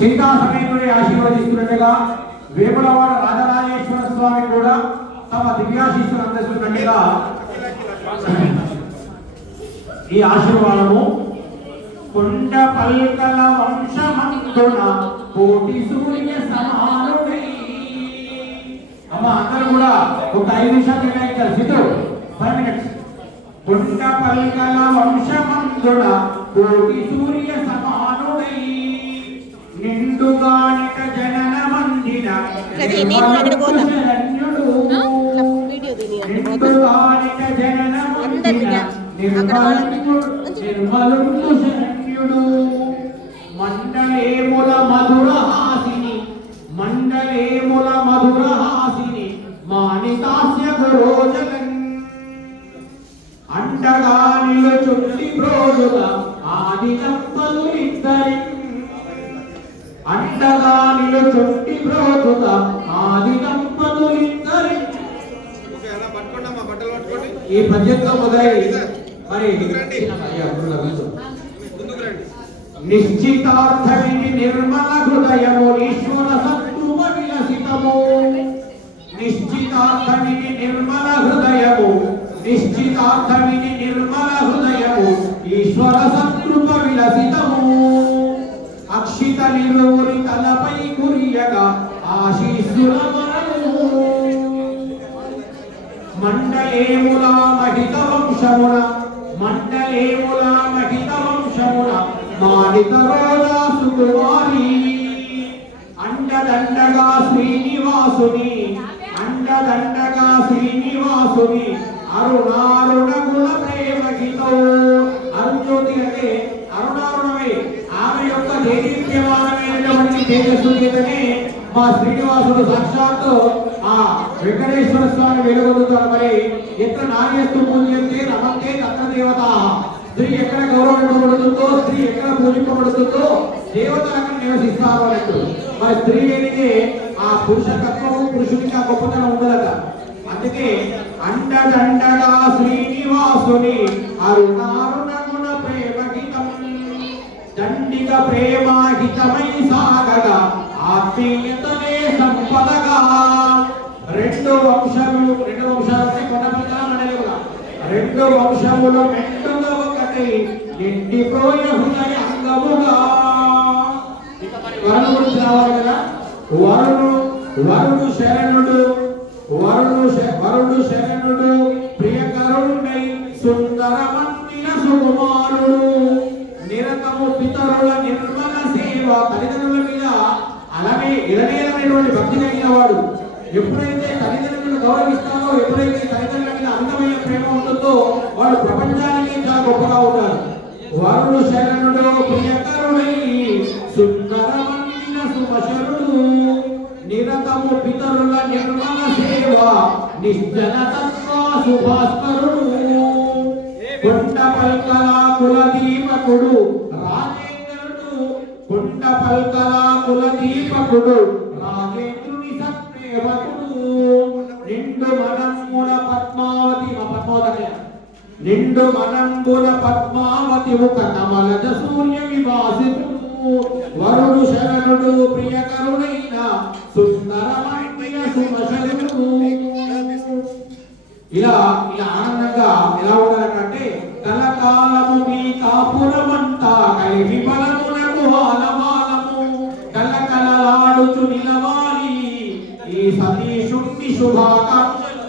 చింతా సమేతుడే ఆశీర్వదిస్తున్నట్టుగా వేములవాడ రాజరాజేశ్వర స్వామి కూడా తమ దివ్యాశీస్సులు అందిస్తున్నట్టుగా ఈ ఆశీర్వాదము కొండ పల్కల వంశమందున కోటి సూర్య సమానుడై. అమ్మ అందరూ కూడా ఒక 5 నిమిషాలు కేటాయించారు. సిద్ధు 5 minutes. కొండ పల్కల వంశమందున కోటి సూర్య సమానుడై నిండుగానిక జనన మందిన నిండుగానిక జనన మందిన నిర్మలుడు శరణ్యుడు మండలేముల మధురహాసిని మండలేముల మధురహాసిని మానితాస్య గురోజలన్ అండగా నిలుచుండి బ్రోజుల ఆది దంపతులిద్దరి అండగా నిలుచుండి బ్రోజుల ఆది దంపతులిద్దరి. ఈ పద్యంతో మొదలై మరి నిశ్చితార్థమిది నిర్మల హృదయము ఈశ్వర సత్తువ విలసితము. నిశ్చితార్థమిది నిర్మల హృదయము నిశ్చితార్థమిది నిర్మల హృదయము ఈశ్వర సత్కృప విలసితము. అక్షిత నిలువురి తలపై కురియగా ఆశీస్సుల వరము మండలేముల మహిత వంశమున మండలేముల మహిత వంశమున మానిత రోజా సుకుమారి అండదండగా శ్రీనివాసుని అండదండగా శ్రీనివాసుని అరుణారుణ గుణ ప్రేమ గీతం. అరుణ్యోతి అంటే అరుణారుణమే ఆమె యొక్క దేదీప్యమానమైనటువంటి తేజస్సు గీతనే మా శ్రీనివాసుడు సాక్షాత్తు ఆ వెంకటేశ్వర స్వామి వెలుగొందుతారు. మరి ఎక్కడ నాణ్యస్తు పూజ్యంతే రమంతే తత్ర దేవత. స్త్రీ ఎక్కడ గౌరవింపబడుతుందో స్త్రీ ఎక్కడ పూజింపబడుతుందో దేవతలు అక్కడ నివసిస్తారు అన్నట్టు. మరి స్త్రీ లేనిదే ఆ పురుషతత్వము పురుషునికి ఆ గొప్పతనం ఉండదట. అందుకే అండదండగా శ్రీనివాసుని అరుణారుణ గుణ ప్రేమ హితం దండిక ప్రేమాహితమై సాగగా ఆత్మీయతనే సంపదగా. రెండు వంశాలు రెండు వంశములు మెండుగా ఒకటి నిండిపోయే హృదయ అంగముగా. వరుణు గురించి రావాలి కదా. వరుణు శరణుడు వరుణు శరణుడు ప్రియకరుణై సుందరమందిన సుకుమారుడు నిరతము పితరుల నిర్మల సేవ. తల్లిదండ్రుల మీద అలానే ఇరనేరమైనటువంటి భక్తి కలిగిన వాడు. ఎప్పుడైతే తల్లిదండ్రులను గౌరవిస్తారో ఎప్పుడైతే తల్లిదండ్రుల మీద అమితమైన ప్రేమ ఉంటుందో వాడు ప్రపంచానికి చాలా గొప్పగా ఉంటారు. వరుణు శరణుడు ప్రియకరుణై సుందరమందిన సుమశరుడు నిరతము పితరుల నిర్మల సేవ నిశ్చల తత్వ సుభాస్కరుడు కొండ పల్కల కులదీపకుడు రాజేంద్రుడు కొండ పల్కల కులదీపకుడు రాజేంద్రుని సత్ప్రేమకుడు నిండు మనంబుల పద్మావతి నిండు మనంబుల పద్మావతి ముఖ కమలజ సూర్య వివాసితుడు వరుడు శరణుడు ప్రియకరుడైన సుందరమైన సుమశరుడు. ఇలా ఆనందంగా ఎలా ఉండాలంటే కలకాలము మీ కాపురమంతా కలిపి బలమునకు ఆలమాలము కలకలలాడుచు నిలవాలి ఈ సతీశుణ్ణి శుభాకాంక్షలు.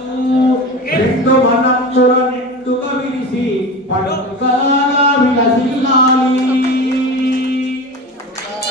రెండు మనంబుల నిండుగా విరిసి పడుకలాగా విలసిల్లా